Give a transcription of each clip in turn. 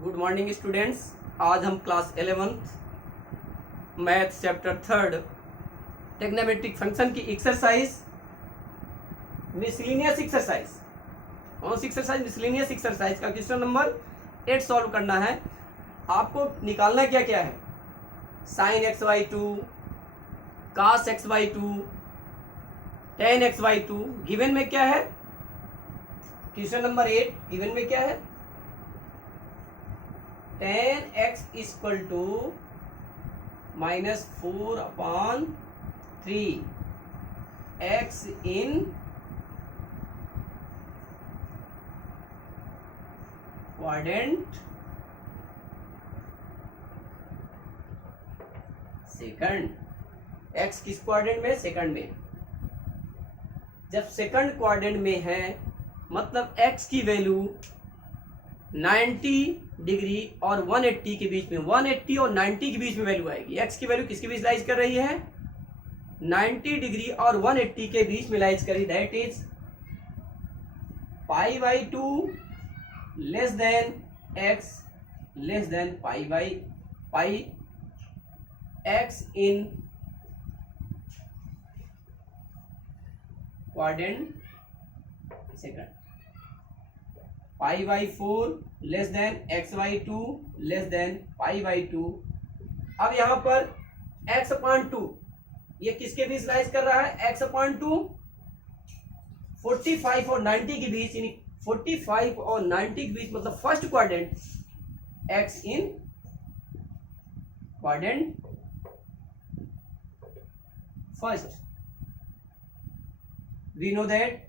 Good morning students. आज हम class 11th math chapter 3 trigonometric function की एक्सरसाइज मिसलिनियस एक्सरसाइज, कौन सी एक्सरसाइज? मिसलिनियस एक्सरसाइज का क्वेश्चन नंबर 8 सॉल्व करना है। आपको निकालना क्या क्या है? Sine x by two, cos x by two, tan x by two. Given में क्या है? क्वेश्चन नंबर 8 गिवन में क्या है? Tan x equal to -4/3 x in quadrant second. X किस क्वाड्रेंट में? सेकंड में। जब सेकंड क्वाड्रेंट में है मतलब एक्स की वैल्यू 90 डिग्री और 180 के बीच में, 180 और 90 के बीच में वैल्यू आएगी। एक्स की वैल्यू किसके बीच लाइज कर रही है? 90 डिग्री और 180 के बीच में लाइज करी। That is π/2 less than x less than π x in quadrant second. π/4 less than x/2 less than π/2। अब यहां पर x/2 ये किसके बीच लाइज कर रहा है? x/2 45 और 90 के बीच, यानी 45 और 90 के बीच मतलब first quadrant, x in quadrant first. We know that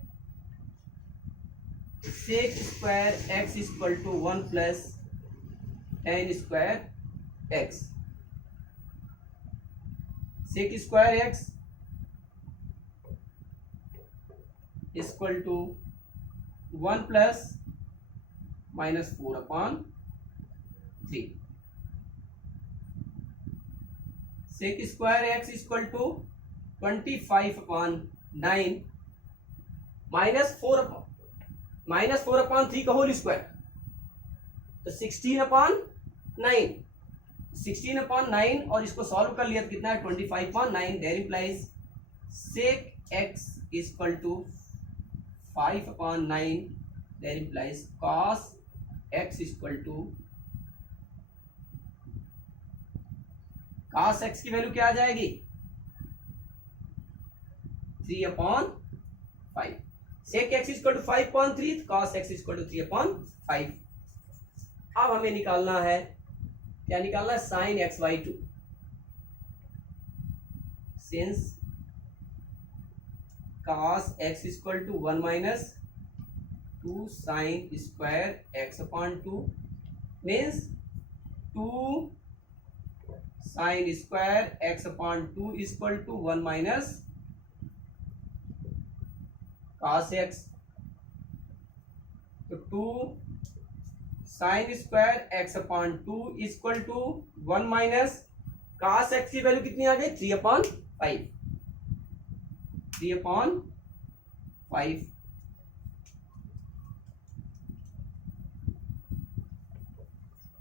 sec square x equal to 1 plus tan square x। sec square x equal to 1 plus -4/3। sec square x equal to 25/9 -4/3 का होल स्क्वायर, तो 16/9। 16/9 और इसको solve कर लिया तो कितना है? 25/9। There implies sec x equal to 5/9। There implies cos x equal to, cos x की वैल्यू क्या आ जाएगी? 3/5। sec x equal to 5/3, cos x equal to 3/5। अब हमें निकालना है, क्या निकालना है? Sine x/2। Since cos x equal to 1 minus 2 sine square x/2 means 2 sine square x/2 equal to 1 minus cos x। तो 2 sine square x/2 equal to 1 minus cos x की value कितनी आ गई? 3/5। 3/5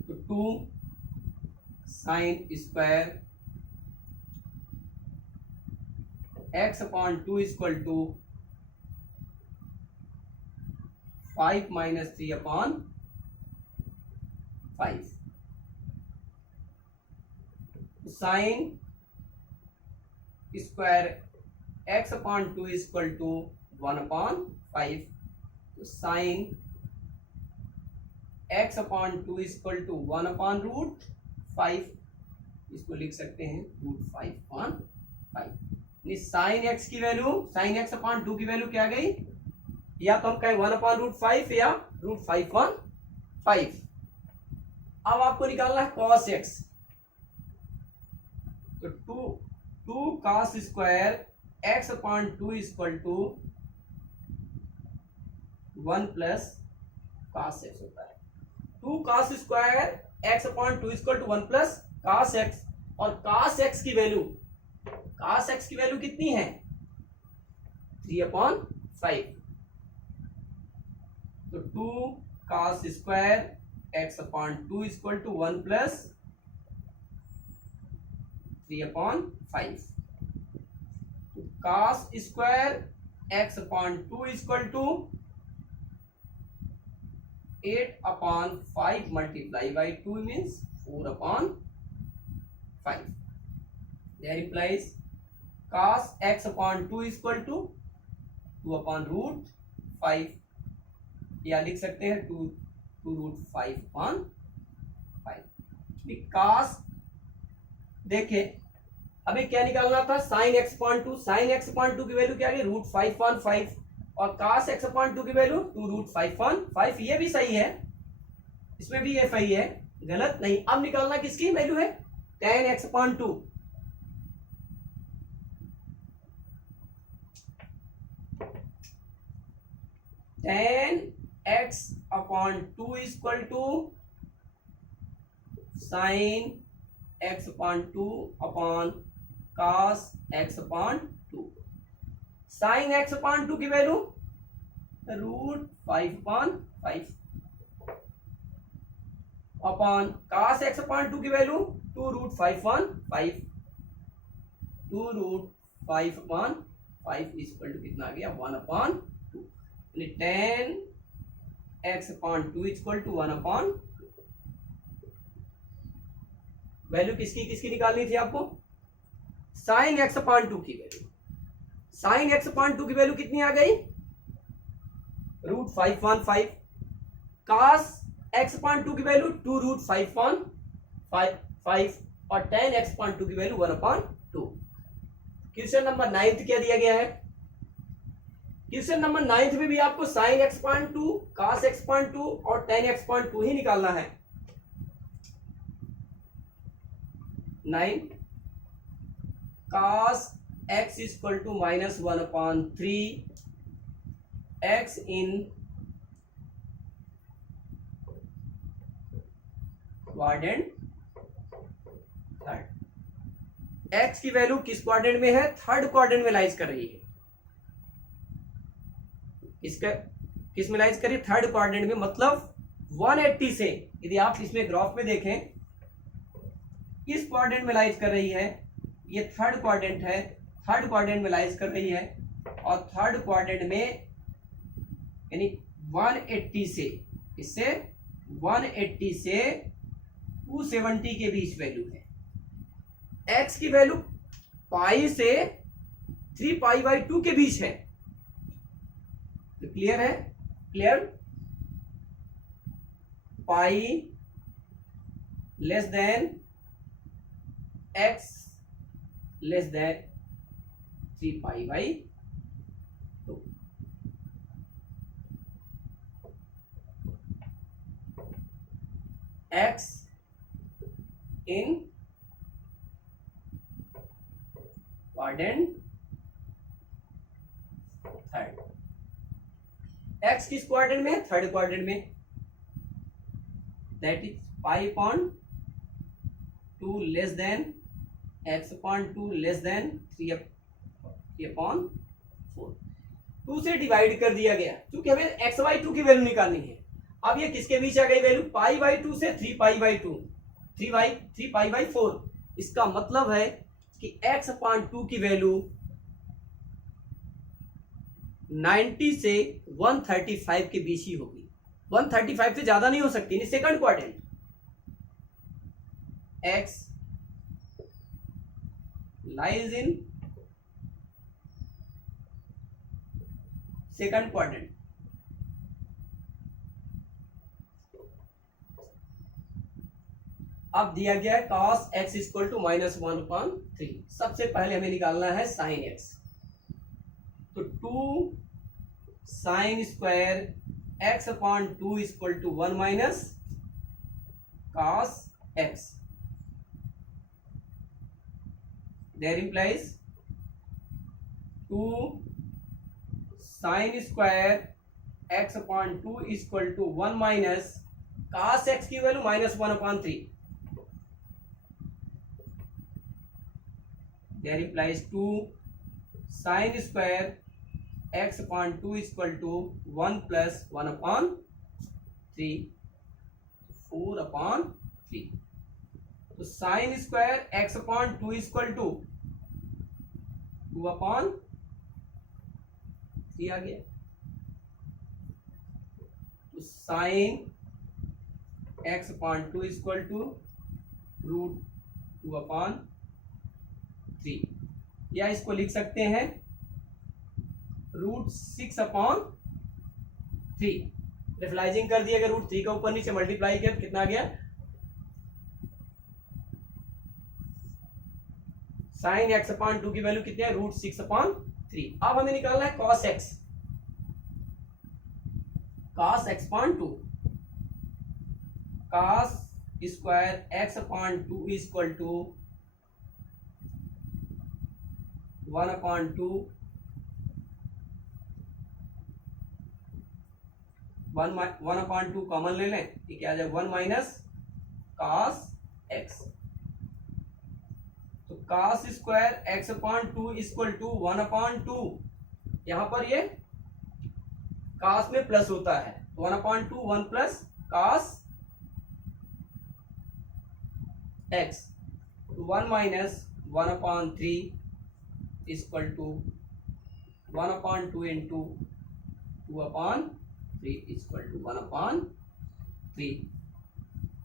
तो 2 sine square x/2 equal to 5 minus 3/5। Sine square x/2 equal to 1/5। तो sign x/2 equal to 1/√5, इसको लिख सकते हैं √5/5। साइन x की वैल्यू, साइन x/2 की वैल्यू क्या गई? या तो हम कहें 1/√5 या √5/5। अब आपको निकालना है cos x। तो 2 cos square x/2 equal to 1 plus cos x होता है। 2 cos square x/2 equal to 1 plus cos x, और cos x की वैल्यू कितनी है? 3/5। तो 2 cos square x upon 2 equal to 1 plus 3/5। cos square x upon 2 equal to 8/5 multiply by 2 means 4/5। There implies cos x upon 2 equal to 2/√5, या लिख सकते हैं 2√5/5। cos देखें अभी क्या निकालना था, sign x upon 2। Sign x upon 2 की वैल्यू क्या आ गई, √5/5, और cos x अपॉन 2 की वैल्यू 2√5/5। ये भी सही है, इसमें भी ये सही है, गलत नहीं। अब निकालना किसकी वैल्यू है, tan x upon 2। tan x upon 2 equal to sine x upon 2 upon cos x upon 2। Sine x upon 2 की value √5/5 upon cos x upon 2 की वैल्यू 2√5/5। 2√5/5 इक्वल टू कितना आ गया, 1/2। tan x upon 2 equal to 1/2। Value किसकी किसकी निकालनी थी आपको, sine x upon 2 की वैल्यू। साइन x अपॉन 2 की वैल्यू कितनी आ गई, √5/5। cos x अपॉन 2 की वैल्यू 2√5/5 और tan x अपॉन 2 की वैल्यू 1/2। क्वेश्चन नंबर 9 क्या दिया गया है, क्वेश्चन नंबर 9 में भी आपको sine x upon 2, cos x upon 2 और tan x अपॉन 2 ही निकालना है। 9 cos x equal to -1/3 x in quadrant third. x की वैल्यू किस क्वाड्रेंट में है, थर्ड क्वाड्रेंट में लाइज कर रही है। इसका किस में लाइज करिए, थर्ड क्वाड्रेंट में, मतलब 180 से, यदि आप इसमें ग्राफ में देखें किस क्वाड्रेंट में लाइज कर रही है, ये थर्ड क्वाड्रेंट है, थर्ड क्वाड्रेंट में लाइज कर रही है। और थर्ड क्वाड्रेंट में यानी 180 से, इससे 180 से 270 के बीच वैल्यू है। x की वैल्यू पाई से 3π/2 के बीच है। तो क्लियर है, clear, pi less than x less than 3π/2। x in quadrant third. x किस क्वाड्रेंट में है, थर्ड क्वाड्रेंट में, that is π/2 less than x/2 less than 3/4। 2 से डिवाइड कर दिया गया, क्योंकि हमें x/2 की वैल्यू निकालनी है। अब ये किसके बीच आ गई वैल्यू, π/2 से 3π/2, 3π/4। इसका मतलब है कि x/2 की वैल्यू 90 से 135 के बीच ही होगी। 135 से ज्यादा नहीं हो सकती। Second quadrant, x lies in second quadrant. अब दिया गया है cos x इक्वल टू -1/3। सबसे पहले हमें निकालना है sin x। तो 2 sin square x/2 equal to 1 minus cos x। There implies 2 sin square x/2 equal to 1 minus cos x की value -1/3। There implies 2 sin square x/2 equal to 1 plus 1/3, 4/3। तो sine square x upon 2 equal to 2/3 आ गया। तो sine x upon 2 equal to √2/3, या इसको लिख सकते हैं √6/3। रेफलाइजिंग कर दिया, अगर √3 का ऊपर नीचे मल्टीप्लाई किया तो कितना आ गया, साइन एक्स अपॉन 2 की वैल्यू कितनी है, √6/3। अब हमें निकालना है cos x, cos x upon 2, cos square x upon 2 equal to 1/2, 1/2 common ले लें, ये क्या आ जाए 1 माइनस cos x। तो cos square x upon 2 equal to 1/2, यहां पर ये cos में प्लस होता है, 1/2 1 plus cos x, 1 minus 1/3 equal to 1/2 into 2/3 equal to 1/3।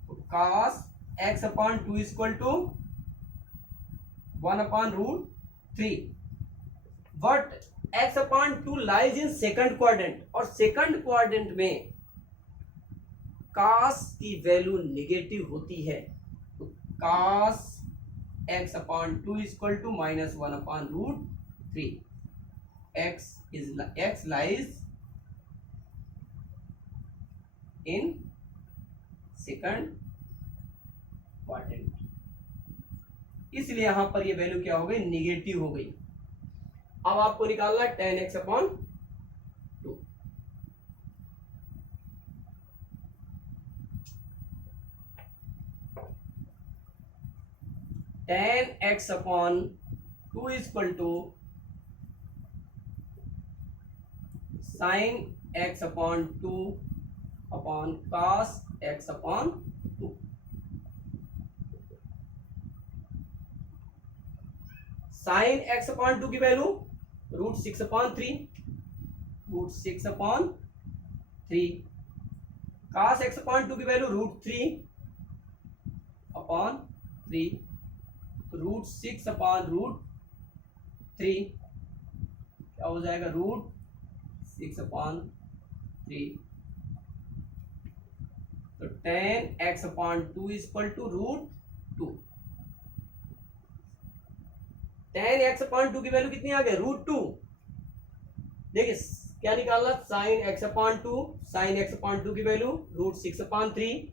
तो cos x upon 2 equal to 1/√3, but x upon 2 lies in second quadrant, और second quadrant में cos की वैल्यू नेगेटिव होती है। तो cos x upon 2 equal to -1/√3, x lies in second quadrant, इसलिए यहां पर ये वैल्यू क्या हो गई, निगेटिव हो गई। अब आपको निकालना है tan x upon 2। tan x upon 2 equal to sine x upon 2 upon cos x upon 2। Sine x upon 2 की वैल्यू √6/3, √6/3। cos x अपॉन 2 की वैल्यू √3/3, तो √6/3 क्या हो जाएगा, √6/3। तो tan x upon 2 equal to √2। tan x upon 2 की value कितनी आ गई, √2। देखिए क्या निकालना, sine x upon 2, sine x upon 2 की वैल्यू √6/3,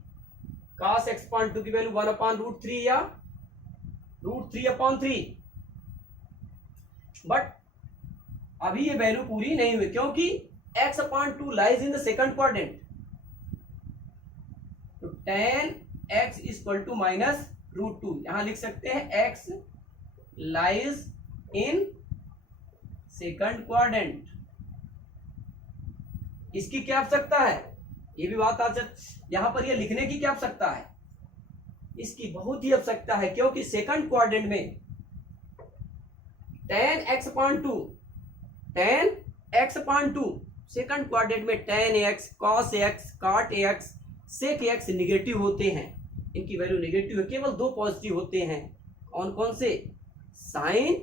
cos x अपॉन 2 की वैल्यू 1/√3 या √3/3। बट अभी ये वैल्यू पूरी नहीं हुई, क्योंकि x upon 2 lies in the second quadrant. तो tan x इक्वल टू -√2, यहां लिख सकते हैं x lies in second quadrant. इसकी क्या आवश्यकता है, ये भी बात आज यहां पर ये लिखने की क्या आवश्यकता है, इसकी बहुत ही आवश्यकता है, क्योंकि सेकंड क्वाड्रेंट में tan x upon 2, tan x upon 2, second quadrant में tan x, cos x, cot x, sec x negative होते हैं, इनकी वैल्यू नेगेटिव है, केवल 2 पॉजिटिव होते हैं। कौन कौन से, साइन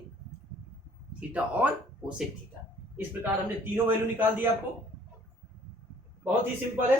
थीटा और कोसेक थीटा। इस प्रकार हमने तीनों वैल्यू निकाल दिया, आपको बहुत ही सिंपल है।